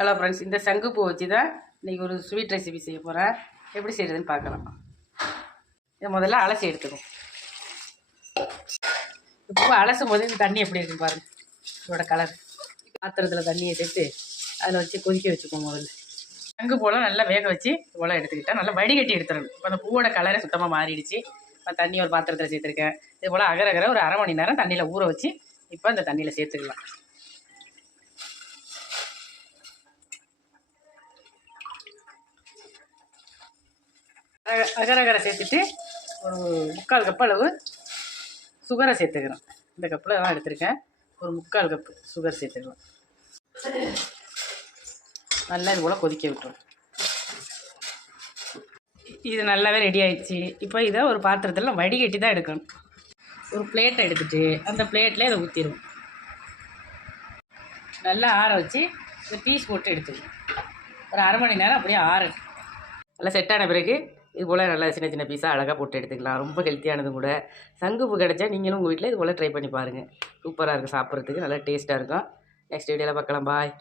Hello friends, இந்த சங்குப்பூ வச்சு தான் இன்றைக்கி ஒரு ஸ்வீட் ரெசிபி செய்ய போகிறேன். எப்படி செய்கிறதுன்னு பார்க்கலாம். இதை முதல்ல அலசி எடுத்துக்கும். இப்போ அலசும் போது இந்த தண்ணி எப்படி இருக்குன்னு பாருங்கள். இதோட கலர் பாத்திரத்தில் தண்ணியை சேர்த்து அதில் வச்சு கொதிக்க வச்சுக்கோங்க. முதல்ல சங்கு போல் நல்லா வேக வச்சு போல் எடுத்துக்கிட்டால் நல்லா வடிகட்டி எடுத்துடணும். இப்போ அந்த பூவோட கலரே சுத்தமாக மாறிடுச்சு. தண்ணி ஒரு பாத்திரத்தில் சேர்த்துருக்கேன். இது போல் அகரகர ஒரு 1/2 மணி நேரம் தண்ணியில் ஊற வச்சு இப்போ இந்த தண்ணியில் சேர்த்துக்கலாம். அகரகரை சேர்த்துட்டு ஒரு 3/4 கப் அளவு சுகரை சேர்த்துக்கிறேன். இந்த கப்பில் தான் எடுத்திருக்கேன். ஒரு 3/4 கப்பு சுகர் சேர்த்துக்கலாம். நல்லா இது போல் கொதிக்க விட்டுரும். இது நல்லாவே ரெடி ஆயிடுச்சு. இப்போ இதை ஒரு பாத்திரத்தில் வடிகட்டி தான் எடுக்கணும். ஒரு பிளேட்டை எடுத்துகிட்டு அந்த பிளேட்டில் இதை ஊற்றிடுவோம். நல்லா ஆற வச்சு இந்த பீஸ் போட்டு எடுத்துக்கணும். ஒரு 1/2 மணி நேரம் அப்படியே ஆறணும். நல்லா செட்டான பிறகு இது போல் நல்லா சின்ன சின்ன பீஸாக அழகாக போட்டு எடுத்துக்கலாம். ரொம்ப ஹெல்த்தியானதும் கூட. சங்குப்பூ கிடச்சா நீங்களும் உங்கள் வீட்டில் இது போல் ட்ரை பண்ணி பாருங்கள். சூப்பராக இருக்கும், சாப்பிட்றதுக்கு நல்லா டேஸ்ட்டாக இருக்கும். நெக்ஸ்ட் வீடியோவில் பார்க்கலாம். பாய்.